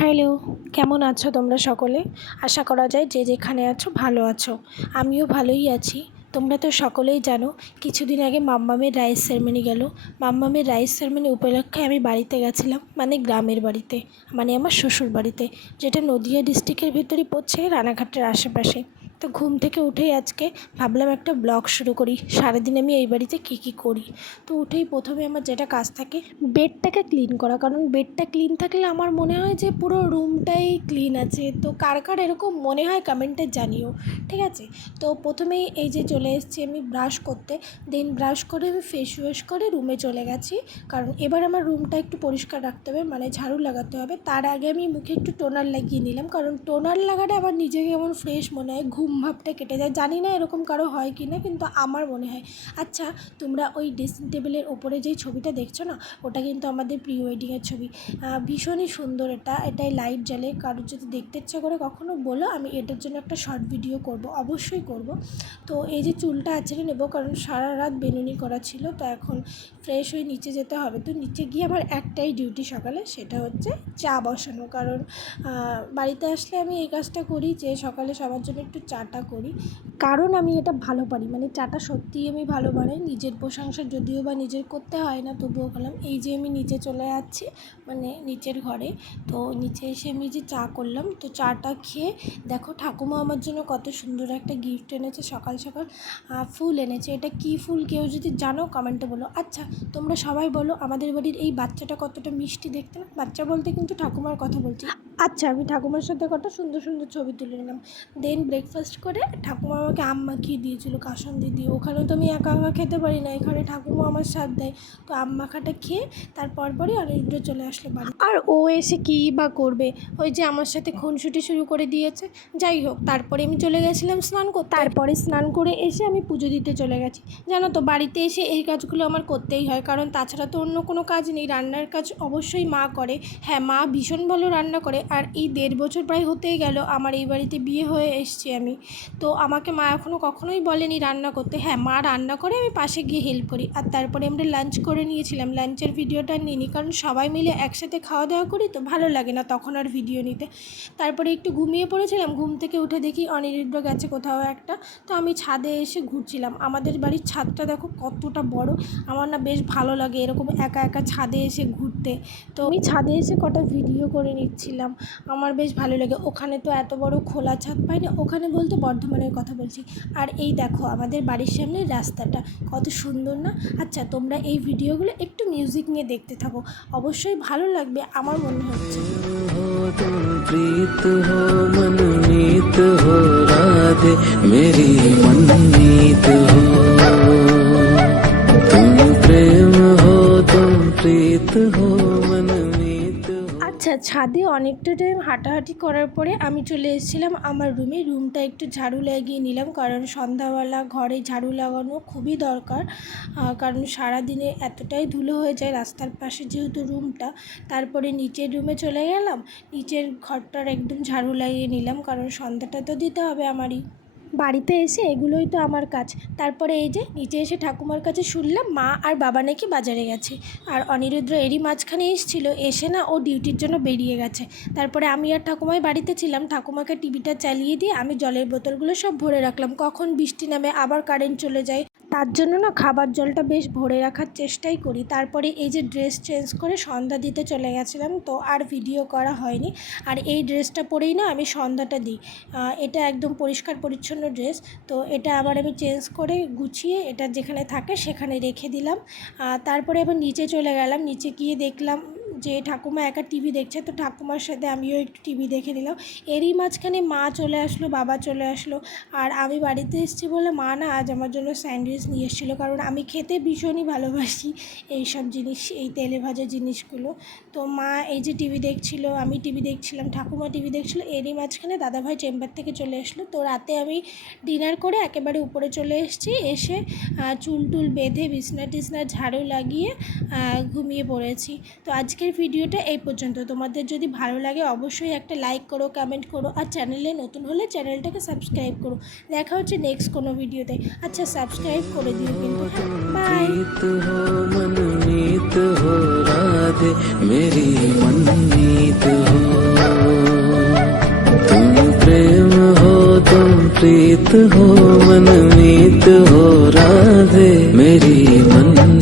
Hello, কেমন আছো তোমরা সকলে? আশা করা যায় যে যেখানে আছো ভালো আছো। আমিও ভালোই আছি। তোমরা তো সকলেই জানো, কিছুদিন আগে মাম্মামের রাইস সেরেমনি গেল। মাম্মামের রাইস সেরেমনি উপলক্ষে আমি বাড়িতে গেছিলাম মানে গ্রামের বাড়িতে মানে আমার শ্বশুর বাড়িতে যেটা নদিয়া ডিস্ট্রিক্টের ভিতরেই পড়ছে রানাঘাটের আশেপাশে। তো ঘুম থেকে উঠেই আজকে ভাবলাম একটা ব্লগ শুরু করি। সারাদিন আমি এই বাড়িতে কী কী করি? তো উঠেই প্রথমে আমার যেটা কাজ থাকে, বেডটাকে ক্লিন করা। কারণ বেডটা ক্লিন থাকলে আমার মনে হয় যে পুরো রুমটাই ক্লিন আছে। তো কার কার এরকম মনে হয় কমেন্টে জানিও, ঠিক আছে? তো প্রথমেই এই যে চলে এসেছি আমি ব্রাশ করতে। দেন ব্রাশ করে আমি ফেস ওয়াশ করে রুমে চলে গেছি। কারণ এবার আমার রুমটা একটু পরিষ্কার রাখতে হবে মানে ঝাড়ু লাগাতে হবে। তার আগে আমি মুখে একটু টোনার লাগিয়ে নিলাম। কারণ টোনার লাগাটা আমার নিজেকে কেমন ফ্রেশ মনে হয়, ঘুম ভাবটা কেটে যায়। জানি না এরকম কারও হয় কি না, কিন্তু আমার মনে হয়। আচ্ছা তোমরা ওই ড্রেসিং টেবিলের ওপরে যেই ছবিটা দেখছ না, ওটা কিন্তু আমাদের প্রি ওয়েডিংয়ের ছবি। ভীষণই সুন্দর এটা। এটাই লাইট জ্বালে। কারোর যদি দেখতে ইচ্ছা করে কখনো বলো, আমি এটার জন্য একটা শর্ট ভিডিও করব। অবশ্যই করব। তো এই যে চুলটা আছড়ে নেব, কারণ সারা রাত বেনুনি করা ছিল, তো এখন ফ্রেশ হয়ে নিচে যেতে হবে। তো নিচে গিয়ে আমার একটাই ডিউটি সকালে, সেটা হচ্ছে চা বসানো। কারণ বাড়িতে আসলে আমি এই কাজটা করি যে সকালে সবার জন্য একটু চাটা করি। কারণ আমি এটা ভালো পারি। মানে চাটা সত্যিই আমি ভালো বানাই। নিজের প্রশংসা যদিও বা নিজের করতে হয় না, তবুও করলাম। এই যে আমি নিচে চলে যাচ্ছি মানে নিচের ঘরে, তো নিচে এসে আমি যে চা করলাম, তো চাটা খেয়ে দেখো ঠাকুমা আমার জন্য কত সুন্দর একটা গিফট এনেছে, সকাল সকাল ফুল এনেছে। এটা কি ফুল কেউ যদি জানো, কমেন্টে বলো। আচ্ছা তোমরা সবাই বলো, আমাদের বাড়ির এই বাচ্চাটা কতটা মিষ্টি দেখতে না? বাচ্চা বলতে কিন্তু ঠাকুমার কথা বলছি। আচ্ছা আমি ঠাকুমার সাথে কত সুন্দর সুন্দর ছবি তুলে নিলাম। দেন ব্রেকফাস্ট করে ঠাকুমা আমাকে আম মাখিয়ে দিয়েছিল কাসন্দি দিয়ে ওখানে তো আমি একা একা খেতে পারি না, এখানে ঠাকুমা আমার সাথ দেয়। তো আম মাখাটা খেয়ে তারপর পরই অনিরুদ্ধ চলে আসলো বাড়ি। আর ও এসে কী বা করবে? ওই যে আমার সাথে খুনসুটি শুরু করে দিয়েছে। যাই হোক, তারপরে আমি চলে গেছিলাম স্নান করতে। তারপরে স্নান করে এসে আমি পুজো দিতে চলে গেছি। জানো তো, বাড়িতে এসে এই কাজগুলো আমার করতেই হয়। কারণ তাছাড়া তো অন্য কোনো কাজ নেই। রান্নার কাজ অবশ্যই মা করে। হ্যাঁ মা ভীষণ ভালো রান্না করে। আর এই দেড় বছর প্রায় হতেই গেল, আমার এই বাড়িতে বিয়ে হয়ে এসছি আমি। তো আমাকে মা এখনও কখনোই বলেনি রান্না করতে। হ্যাঁ মা রান্না করে আমি পাশে গিয়ে হেল্প করি। আর তারপরে আমরা লাঞ্চ করে নিয়েছিলাম। লাঞ্চের ভিডিওটা নিইনি, কারণ সবাই মিলে একসাথে খাওয়া দাওয়া করি তো ভালো লাগে না তখন আর ভিডিও নিতে। তারপরে একটু ঘুমিয়ে পড়েছিলাম, ঘুম থেকে উঠে দেখি অনিরুদ্ধ গেছে কোথাও একটা। তো আমি ছাদে এসে ঘুরছিলাম। আমাদের বাড়ির ছাদটা দেখো কতটা বড়, আমার না বেশ ভালো লাগে এরকম একা একা ছাদে এসে ঘুরতে। তো আমি ছাদে এসে কটা ভিডিও করে নিচ্ছিলাম। আমার বেশ ভালো লাগে ওখানে তো এত বড় খোলা ছাদ পাই না ওখানে বলতে বর্ধমানের কথা বলছি আর এই দেখো আমাদের বাড়ির সামনে রাস্তাটা কত সুন্দর না আচ্ছা তোমরা এই ভিডিওগুলো একটু মিউজিক নিয়ে দেখতে থাকো অবশ্যই ভালো লাগবে আমার মনে হচ্ছে हो तुम प्रीत हो मनमीत हो राधे मेरी मनमीत हो तुम प्रेम हो तुम प्रीत हो मनमीत हो আচ্ছা ছাদে অনেকটা টাইম হাঁটাহাঁটি করার পরে আমি চলে এসেছিলাম আমার রুমে রুমটা একটু ঝাড়ু লাগিয়ে নিলাম, কারণ সন্ধ্যাবেলা ঘরে ঝাড়ু লাগানো খুবই দরকার কারণ সারাদিনে এতটাই ধুলো হয়ে যায় রাস্তার পাশে যেহেতু রুমটা তারপরে নিচের রুমে চলে গেলাম, নিচের ঘরটার একদম ঝাড়ু লাগিয়ে নিলাম, কারণ সন্ধ্যাটা তো দিতে হবে আমারই। বাড়িতে এসে এগুলোই তো আমার কাজ। তারপরে এই যে নিচে এসে ঠাকুমার কাছে শুনলাম মা আর বাবা নাকি বাজারে গেছে। আর অনিরুদ্র এরই মাঝখানে এসেছিল, এসে না ও ডিউটির জন্য বেরিয়ে গেছে। তারপরে আমি আর ঠাকুমাই বাড়িতে ছিলাম, ঠাকুমাকে টিভিটা চালিয়ে দিয়ে আমি জলের বোতলগুলো সব ভরে রাখলাম। কখন বৃষ্টি নামে আবার কারেন্ট চলে যায় তার জন্য না খাবার জলটা বেশ ভরে রাখার চেষ্টাই করি। তারপরে এই যে ড্রেস চেঞ্জ করে সন্ধ্যা দিতে চলে গেছিলাম, তো আর ভিডিও করা হয়নি। আর এই ড্রেসটা পরেই না আমি সন্ধ্যাটা দিই। এটা একদম পরিষ্কার পরিচ্ছন্ন ড্রেস তো এটা আবার আমি চেঞ্জ করে গুছিয়ে এটা যেখানে থাকে সেখানে রেখে দিলাম। তারপরে আবার নিচে চলে গেলাম। নিচে গিয়ে দেখলাম যে ঠাকুমা একা টিভি দেখছে, তো ঠাকুমার সাথে আমিও একটু টিভি দেখে নিলাম। এরই মাঝখানে মা চলে আসলো, বাবা চলে আসলো। আর আমি বাড়িতে এসেছি বলে মা না আজ আমার জন্য স্যান্ডউইচ নিয়ে এসেছিল, কারণ আমি খেতে ভীষণই ভালোবাসি এই সব জিনিস, এই তেলে ভাজা জিনিসগুলো। তো মা এই যে টিভি দেখছিল, আমি টিভি দেখছিলাম, ঠাকুমা টিভি দেখছিল, এরই মাঝখানে দাদাভাই চেম্বার থেকে চলে আসলো। তো রাতে আমি ডিনার করে একেবারে উপরে চলে এসেছি, এসে চুল টুল বেঁধে বিছনা টিছনা ঝাড়ু লাগিয়ে ঘুমিয়ে পড়েছি। তো আজকের ভিডিওটা এই পর্যন্ত। তোমাদের যদি ভালো লাগে অবশ্যই একটা লাইক করো কমেন্ট করো আর চ্যানেলে নতুন হলে চ্যানেলটাকে সাবস্ক্রাইব করো। দেখা হচ্ছে নেক্সট কোনো ভিডিওতে। আচ্ছা সাবস্ক্রাইব করে দিও কিন্তু বাই हो राधे मेरी मनमीत हो तुम प्रेम हो प्रीत हो मनमीत हो राधे मेरी मन